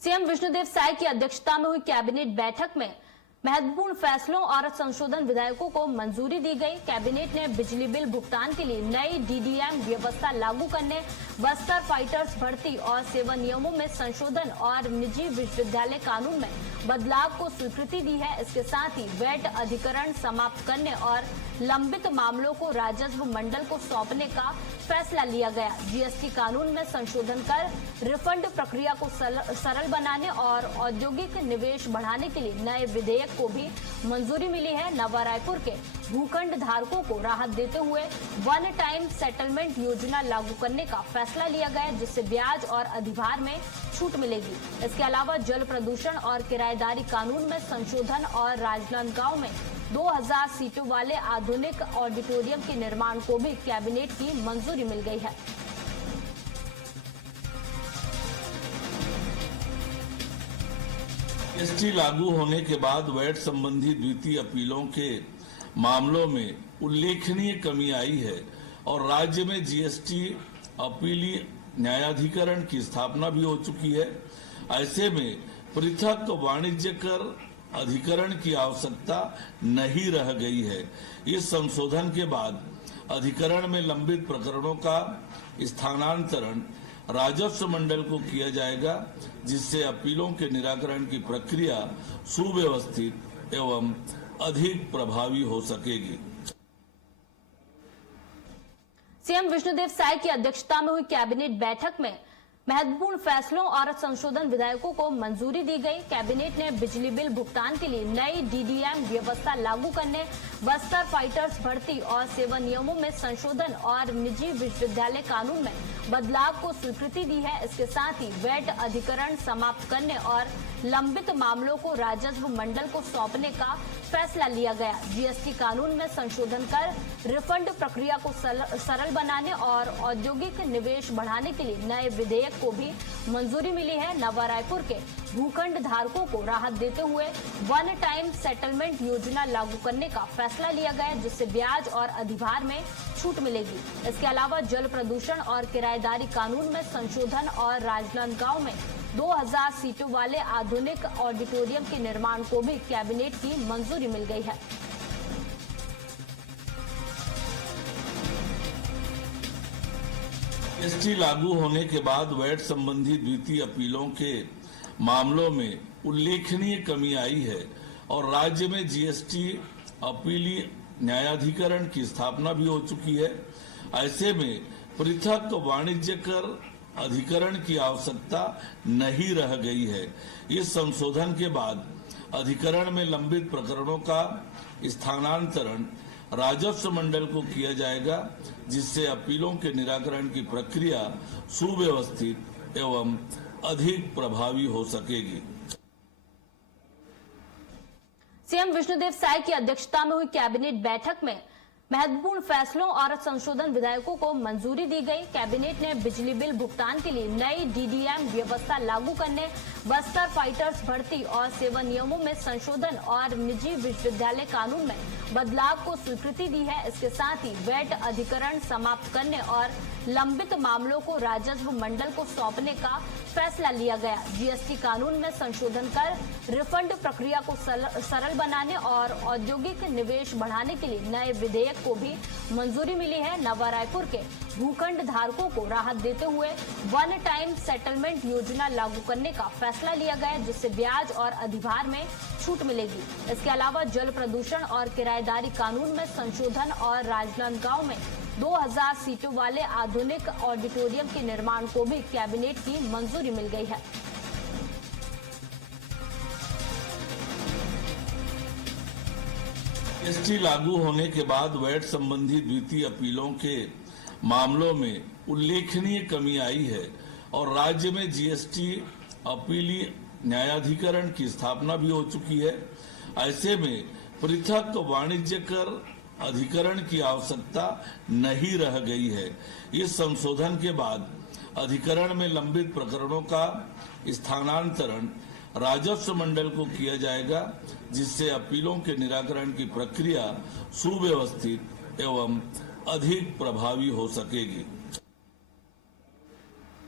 CM Vishnudeo Sai की अध्यक्षता में हुई कैबिनेट बैठक में महत्वपूर्ण फैसलों और संशोधन विधेयकों को मंजूरी दी गई। कैबिनेट ने बिजली बिल भुगतान के लिए नई डीडीएम व्यवस्था लागू करने, बस्तर फाइटर्स भर्ती और सेवा नियमों में संशोधन और निजी विश्वविद्यालय कानून में बदलाव को स्वीकृति दी है। इसके साथ ही वैट अधिकरण समाप्त करने और लंबित मामलों को राजस्व मंडल को सौंपने का फैसला लिया गया। जीएसटी कानून में संशोधन कर रिफंड प्रक्रिया को सरल बनाने और औद्योगिक निवेश बढ़ाने के लिए नए विधेयक को भी मंजूरी मिली है। नवा रायपुर के भूखंड धारकों को राहत देते हुए वन टाइम सेटलमेंट योजना लागू करने का फैसला लिया गया, जिससे ब्याज और अधिभार में छूट मिलेगी। इसके अलावा जल प्रदूषण और किराएदारी कानून में संशोधन और राजनांदगांव में 2000 सीटों वाले आधुनिक ऑडिटोरियम के निर्माण को भी कैबिनेट की मंजूरी मिल गई है। जीएसटी लागू होने के बाद वैट संबंधी द्वितीय अपीलों के मामलों में उल्लेखनीय कमी आई है और राज्य में जीएसटी अपीली न्यायाधिकरण की स्थापना भी हो चुकी है। ऐसे में पृथक वाणिज्य कर अधिकरण की आवश्यकता नहीं रह गई है। इस संशोधन के बाद अधिकरण में लंबित प्रकरणों का स्थानांतरण राजस्व मंडल को किया जाएगा, जिससे अपीलों के निराकरण की प्रक्रिया सुव्यवस्थित एवं अधिक प्रभावी हो सकेगी। सीएम विष्णुदेव साय की अध्यक्षता में हुई कैबिनेट बैठक में महत्वपूर्ण फैसलों और संशोधन विधेयकों को मंजूरी दी गई। कैबिनेट ने बिजली बिल भुगतान के लिए नई डीडीएम व्यवस्था लागू करने, बस्तर फाइटर्स भर्ती और सेवा नियमों में संशोधन और निजी विश्वविद्यालय कानून में बदलाव को स्वीकृति दी है। इसके साथ ही वैट अधिकरण समाप्त करने और लंबित मामलों को राजस्व मंडल को सौंपने का फैसला लिया गया। जीएसटी कानून में संशोधन कर रिफंड प्रक्रिया को सरल बनाने और औद्योगिक निवेश बढ़ाने के लिए नए विधेयक को भी मंजूरी मिली है। नवा रायपुर के भूखंड धारकों को राहत देते हुए वन टाइम सेटलमेंट योजना लागू करने का फैसला लिया गया, जिससे ब्याज और अधिभार में छूट मिलेगी। इसके अलावा जल प्रदूषण और किराएदारी कानून में संशोधन और राजनांदगांव में 2000 सीटों वाले आधुनिक ऑडिटोरियम के निर्माण को भी कैबिनेट की मंजूरी मिल गई है। जीएसटी लागू होने के बाद वैट संबंधी द्वितीय अपीलों के मामलों में उल्लेखनीय कमी आई है और राज्य में जीएसटी अपीली न्यायाधिकरण की स्थापना भी हो चुकी है। ऐसे में पृथक वाणिज्य कर अधिकरण की आवश्यकता नहीं रह गई है। इस संशोधन के बाद अधिकरण में लंबित प्रकरणों का स्थानांतरण राजस्व मंडल को किया जाएगा, जिससे अपीलों के निराकरण की प्रक्रिया सुव्यवस्थित एवं अधिक प्रभावी हो सकेगी। सीएम विष्णुदेव साय की अध्यक्षता में हुई कैबिनेट बैठक में महत्वपूर्ण फैसलों और संशोधन विधेयकों को मंजूरी दी गई। कैबिनेट ने बिजली बिल भुगतान के लिए नई डीडीएम व्यवस्था लागू करने, बस्तर फाइटर्स भर्ती और सेवा नियमों में संशोधन और निजी विश्वविद्यालय कानून में बदलाव को स्वीकृति दी है। इसके साथ ही वैट अधिकरण समाप्त करने और लंबित मामलों को राजस्व मंडल को सौंपने का फैसला लिया गया। जीएसटी कानून में संशोधन कर रिफंड प्रक्रिया को सरल बनाने और औद्योगिक निवेश बढ़ाने के लिए नए विधेयक को भी मंजूरी मिली है। नवा रायपुर के भूखंड धारकों को राहत देते हुए वन टाइम सेटलमेंट योजना लागू करने का फैसला लिया गया, जिससे ब्याज और अधिभार में छूट मिलेगी। इसके अलावा जल प्रदूषण और किराएदारी कानून में संशोधन और राजनांदगांव में 2000 सीटों वाले आधुनिक ऑडिटोरियम के निर्माण को भी कैबिनेट की मंजूरी मिल गई है। जीएसटी लागू होने के बाद वैट संबंधी द्वितीय अपीलों के मामलों में उल्लेखनीय कमी आई है और राज्य में जीएसटी अपीली न्यायाधिकरण की स्थापना भी हो चुकी है। ऐसे में पृथक वाणिज्य कर अधिकरण की आवश्यकता नहीं रह गई है। इस संशोधन के बाद अधिकरण में लंबित प्रकरणों का स्थानांतरण राजस्व मंडल को किया जाएगा, जिससे अपीलों के निराकरण की प्रक्रिया सुव्यवस्थित एवं अधिक प्रभावी हो सकेगी।